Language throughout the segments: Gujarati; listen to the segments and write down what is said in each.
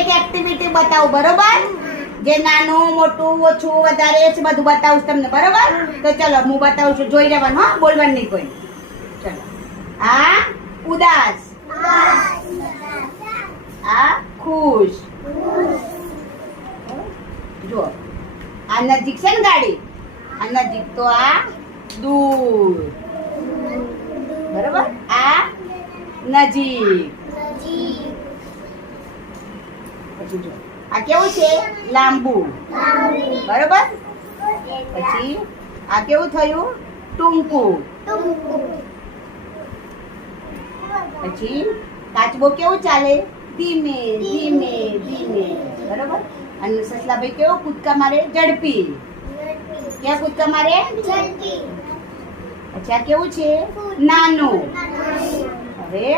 એક એક્ટિવિટી બતાવું, બરોબર? જે નાનું મોટું ઓછું વધારે છે બધું બતાવું તમને, બરોબર? તો ચલો હું બતાવું છું, જોઈ રહેવાનું, હા, બોલવાનું નહીં કોઈ. ચલો, આ ઉદાસ, આ ખુશ. જો આ નજીક છે ને ગાડી, આ નજીક તો આ દૂર, બરોબર? આ નજીક. પછી જો આ કેવું છે? લાંબુ, બરોબર? પછી આ કેવું થયું? ટૂંકું. પછી કાચબો કેવું ચાલે? ધીમે ધીમે ધીમે, બરોબર? અને સસલાભાઈ કેવો કૂદકા મારે? ઝડપી. ક્યાં કૂદકા મારે? ઝડપી. પછી આ કેવું છે? નાનું. હવે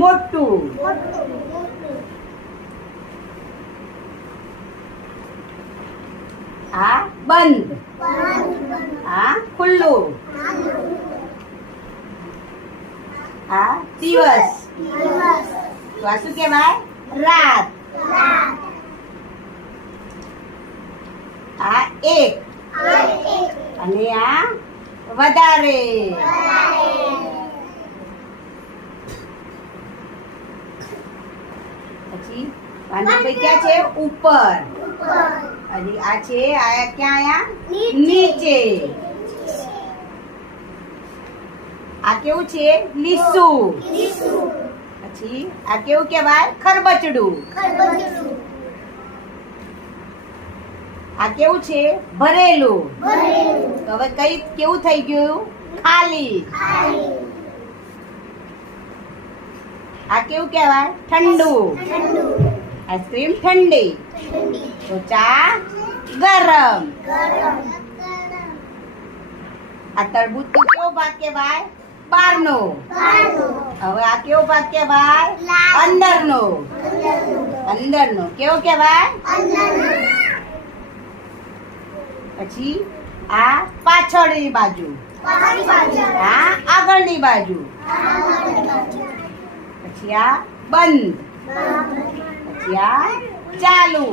મોટું. આ બંધ, આ ખુલ્લું. આ દિવસ. તો આ શું કહેવાય? રાત. આ એક અને આ વધારે. પછી વાંદરભાઈ ક્યાં છે? ઉપર. અને આ છે આ ક્યાં આયા? નીચે. આ કેવું છે? લીસું. પછી આ કેવું કહેવાય? ખરબચડું. આ કેવું છે? ભરેલું. તો હવે કઈ કેવું થઈ ગયું? ખાલી. આ કેવું કહેવાય? ઠંડુ. આઈસ્ક્રીમ ઠંડી. તો ચા ગરમ. આ તરબૂચ તો કેવો ભાગ કહેવાય? બહારનો. હવે આ કેવો ભાગ કહેવાય? અંદરનો. અંદરનો કેવો કહેવાય? પછી આ પાછળની બાજુ, આ આગળની બાજુ. પછી આ બંધ. પછી આ ચાલુ.